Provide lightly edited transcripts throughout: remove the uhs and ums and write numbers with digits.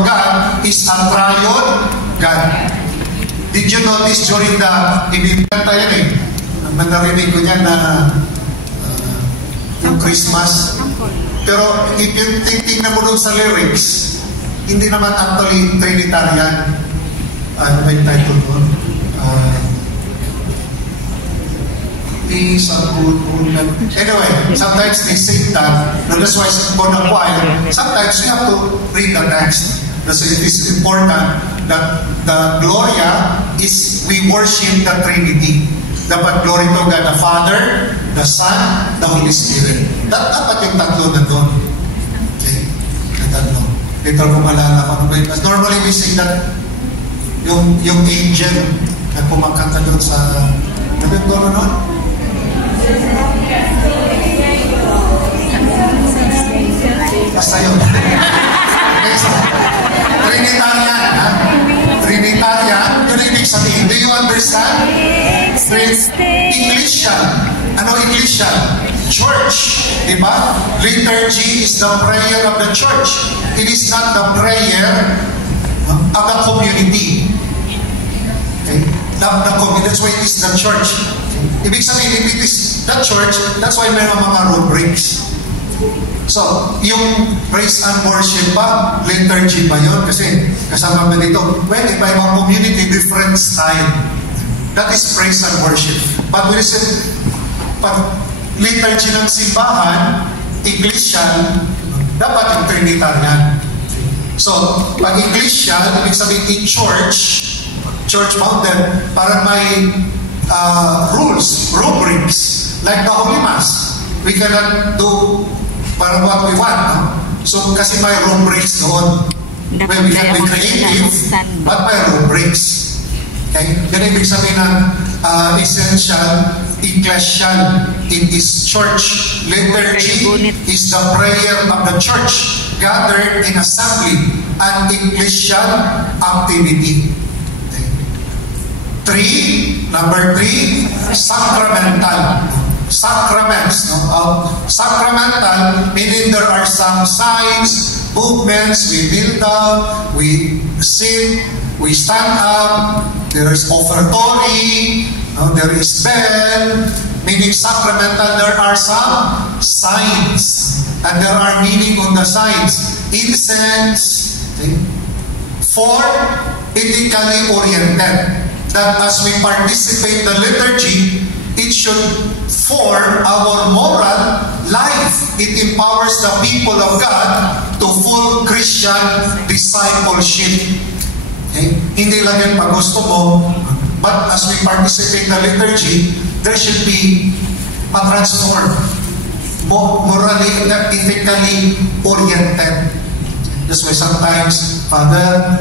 God is a triune God. Did you notice during the ibibenta yan eh? Narinig ko niya na yung Christmas. Pero if you tingnan mo doon sa lyrics, hindi naman actually Trinitarian. Ano ba yung title doon? Anyway, sometimes they sing that. No, that's why for the choir, sometimes you have to read the text. That's it is important that the Gloria is we worship the Trinity. Dapat glory to God the Father, the Son, the Holy Spirit. Dapat yung tatlo na doon. Okay? Yung tatlo. Later ko malala ko ano ba yun. Normally we sing that yung angel na kumakanta doon sa ano yung tono noon? Basta yun. Okay, so, Trinitarian, ha? Trinitarian, yun ang ibig sabihin. Do you understand? Ecclesial. Ano ecclesial? Church. Diba? Liturgy is the prayer of the church. It is not the prayer of the community. Okay? The community. That's why it is the church. Ibig sabihin, if it is the church, that's why mayroong mga rubrics. So, yung praise and worship ba, liturgy ba yun? Kasi kasama ba dito, well, if I'm a community, different style. That is praise and worship. But when you say, pag liturgy ng simbahan, ecclesial, dapat yung Trinitarian. So, pag ecclesial, ibig sabihin in church mountain, parang may rules, rubrics, like the Holy Mass. We cannot do parang what we want. No? So, kasi may rubrics doon. Well, we can be creative, but may rubrics. Okay? Yan ibig sabihin ng essential, ecclesial in His church. Liturgy is the prayer of the church gathered in assembly and ecclesial activity. Number three, sacramental. Sacraments. No? Sacramental, meaning there are some signs, movements, we kneel down, we sing, we stand up, there is offertory, there is bell, meaning sacramental, there are some signs, and there are meaning on the signs. Incense. Okay? Four, ethically oriented. That as we participate in the liturgy, it should form our moral life. It empowers the people of God to full Christian discipleship. Okay? Hindi lang yan pag gusto mo, but as we participate in the liturgy, there should be a transform. Morally, ethically oriented. That's why sometimes, Father,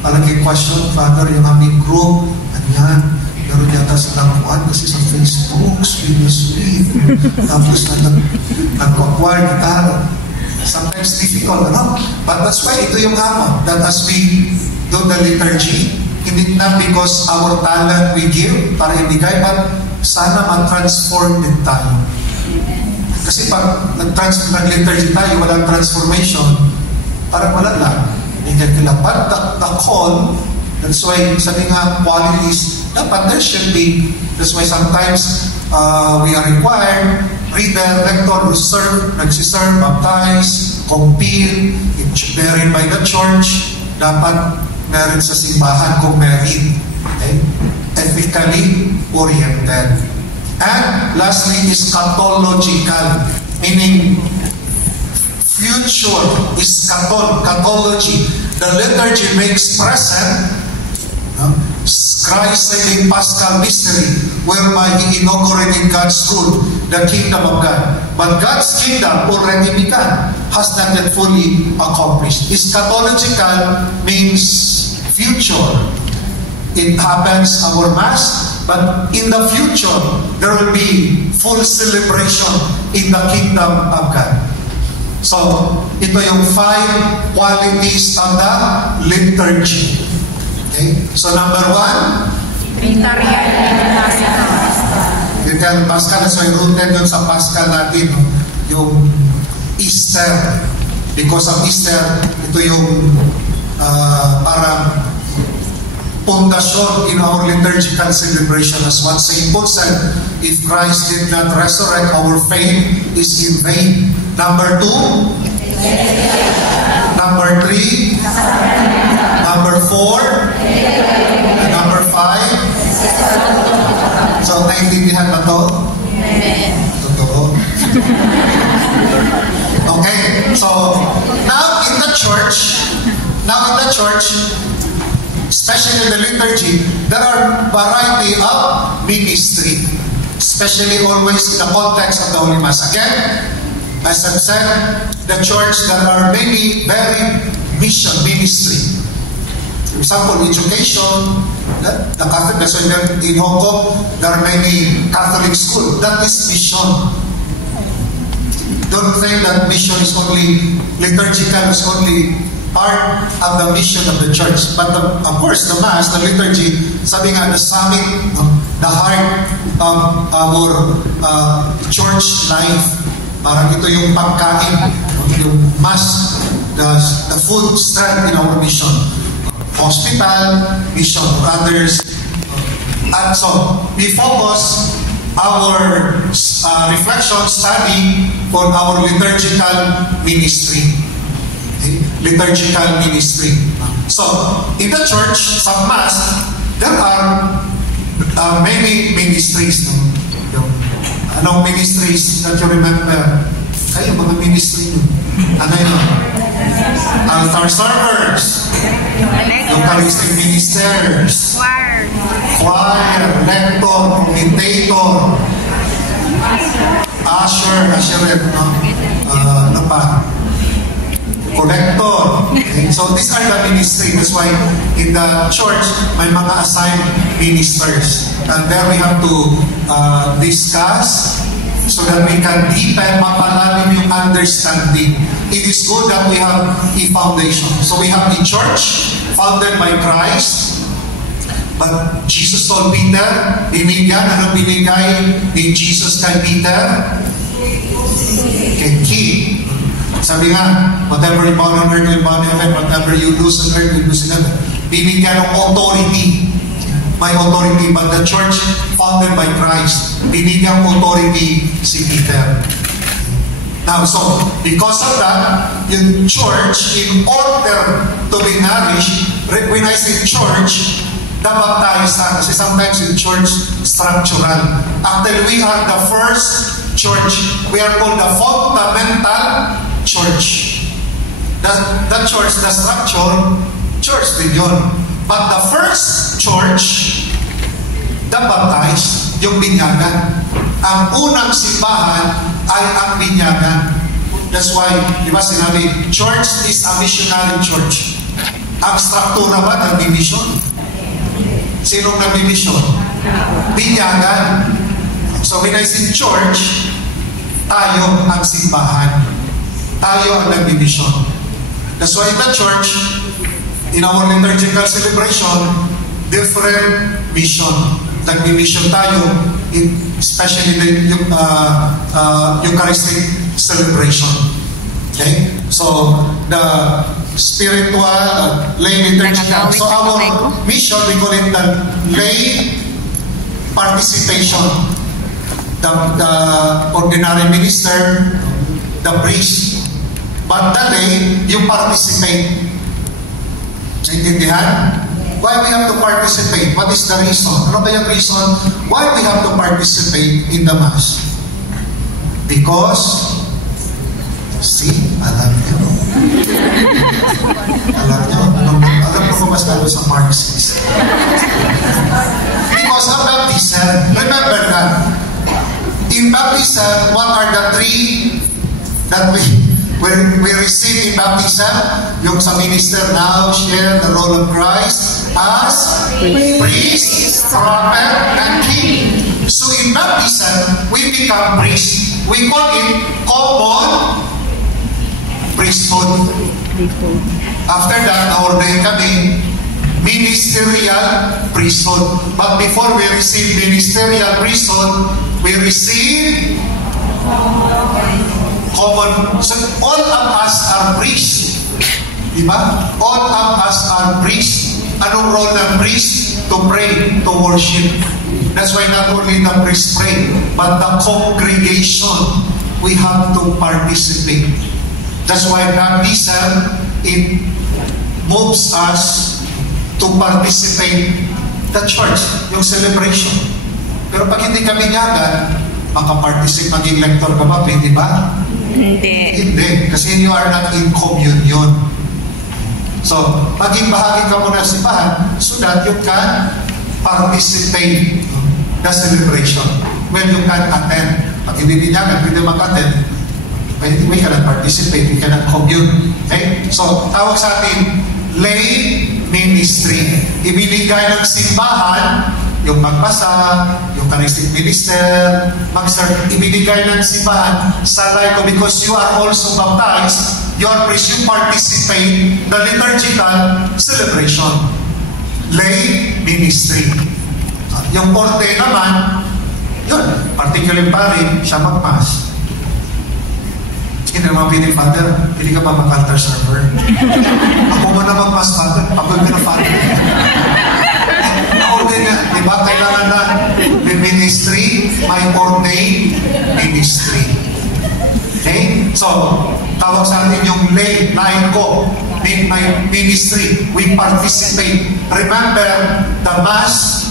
palagi question, Father, yung aming group, yan, meron yata sa lakuan kasi sa Facebook, sweet. Tapos nag-acquire kita. Sometimes difficult, ano? But that's why ito yung hamon, that as we do the liturgy, hindi na because our talent we give para ibigay, but sana ma-transform din tayo. Kasi pag nag-liturgy tayo, walang transformation, parang wala lang. Hindi kailangan. But the call, that's why sabi nga qualities, dapat there should be. That's why sometimes we are required, reader, lector, nagsiserve, baptize, compile, married by the church, dapat meron sa simbahan kung married. Okay? Ethically oriented. And lastly is Cathological, meaning future is Cathology. The liturgy makes present Christ's saving Paschal mystery, whereby He inaugurated God's rule, the kingdom of God. But God's kingdom already begun, has not yet fully accomplished. Eschatological means future. It happens our Mass, but in the future, there will be full celebration in the kingdom of God. So, ito yung 5 qualities of the liturgy. Okay? So, number 1, Trinitarian Paschal. So, rooted yun sa Paschal natin, yung Easter. Because of Easter, ito yung pundasyon in our liturgical celebration. As what St. Paul said, if Christ did not resurrect, our faith is in vain. Number 2, number 3, number 4, and number 5. So, naintindihan ba ito? Totoo. Okay, so now in the church, especially in the liturgy, there are variety of ministry, especially always in the context of the Holy Mass. Again, as I've said, the church, there are many very mission ministry. For example, education, the Catholic, that's why in Hong Kong, there are many Catholic schools. That is mission. Don't think that mission is only liturgical, is only part of the mission of the church. But of course, the Mass, the liturgy, sabi nga, the summit, the heart of our church life. Parang ito yung pagkain, yung Mass, the food strength in our mission. Hospital, mission, others. And so, we focus our reflection study for our liturgical ministry. Okay? Liturgical ministry. So, in the church, sa Mass, there are many ministries. No? Anong ministries that you remember? Kayo, mga ministry nyo. Ano yun? Altar servers, Eucharistic ministers, choir, lector, commentator, usher, no? Ano pa? Collector. Okay? So these are the ministry. That's why in the church, may mga assigned ministers. And there we have to discuss so that we can deepen, mapalalim yung understanding. It is good that we have a foundation. So we have a church founded by Christ. But Jesus told Peter, ano binigay ni Jesus kay Peter? Key. Sabi nga, whatever you bound on earth, you bound in heaven. Whatever you lose on earth, you lose in heaven. Binigyan ng authority. By authority, but the church founded by Christ, binigyan authority si Peter. Now, so, because of that, yung church, in order to be nourished, when I say church, dapat tayo kasi sometimes in church, structural. Actually, we are the first church. We are called the fundamental church. The church, the structure, church din yun. But the first church, the baptized, yung binyagan. Ang unang simbahan ay ang binyagan. That's why, di ba sinabi, church is a missionary church. Ang struktura ba nagbimisyon? Sinong nagbimisyon? Binyagan. So when I say church, tayo ang simbahan. Tayo ang nagbimisyon. That's why in the church, in our liturgical celebration, different mission. Nagmi-mission tayo, especially in the Eucharistic celebration. Okay? So, the spiritual, lay liturgical. So, our mission, we call it the lay participation. The ordinary minister, the priest. But the lay, you participate. Naintindihan? Why we have to participate? What is the reason? Ano ba yung reason why we have to participate in the Mass? Because, see, alam nyo. Alam ko mas lalo sa Marxist. Because of baptism, remember that, in baptism, what are the three that we receive in baptism? Yung sa minister now share the role of Christ as priest, prophet, and king. So in baptism, we become priest. We call it common priesthood. After that, ordained kami ministerial priesthood. But before we receive ministerial priesthood, we receive common. So all of us are priests. Diba? All of us are priests. Anong Anong role ng priest? To pray, to worship. That's why not only the priest pray, but the congregation, we have to participate. That's why baptism, it moves us to participate the church, yung celebration. Pero pag hindi kami yagan, makaparticipate, maging lector ka ba? Pwede ba? Hindi. Kasi you are not in communion. So, maging bahagi ka muna sa simbahan so that you can participate the celebration. When you can attend. Pag hindi binyagan, pwede mag-attend. We cannot participate, we cannot commune. Okay? So, tawag sa atin, lay ministry. Ibinigay ng simbahan, yung magpasa, yung charismatic minister, mag-serve, ibinigay ng simbahan sa laiko because you are also baptized, you are priest, you participate the liturgical celebration. Lay ministry. Yung porte naman, yun, particularly pari, siya mag-pass. Hindi naman pili, Father, hindi ka pa mag-altar server. Ako mo na mag-pass, Father. Pagod ka na, Father. Na-ordain na, di ba? Kailangan na may ministry, may ordained ministry. Okay? So, tawag sa atin yung lay, laiko, may ministry. We participate. Remember, the Mass,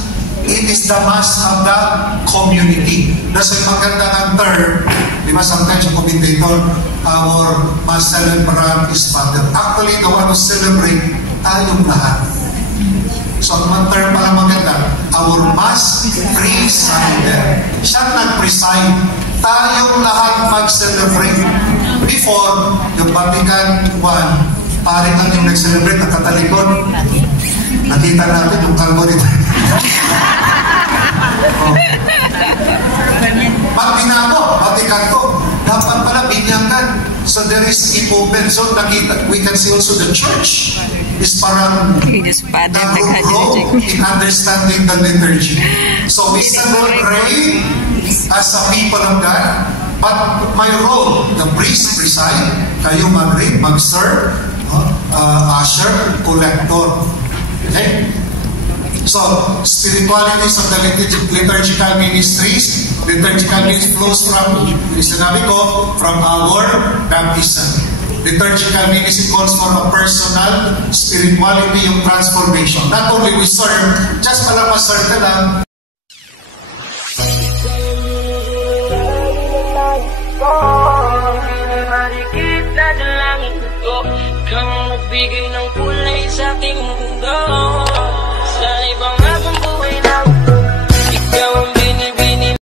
it is the Mass of the community. That's why maganda ng term, di ba, sometimes yung commentator, our Mass celebrant is Father. Actually, the one who celebrate, tayong lahat. So, ang term pala maganda, our Mass presider. Siya nag-preside. Tayong lahat mag-celebrate. Before, yung Vatican I, pare ang yung nag-celebrate, nakatalikod. Nakita natin yung kalbo nito. Pag binago, Vatican II, dapat pala binyagan. So there is a movement. So nakita, we can see also the church is parang nag-grow in understanding the liturgy. So we celebrate as a people of God, but my role, the priest preside, kayo mag-read, mag-serve, usher, collector. Okay? So, spiritualities of the liturgical ministries, liturgical ministry flows from, sinabi ko, from our baptism. Liturgical ministry calls for a personal spirituality, yung transformation. Not only we serve, just pala ma-serve ka lang. Marikit na dalangin ko, kang magbigay ng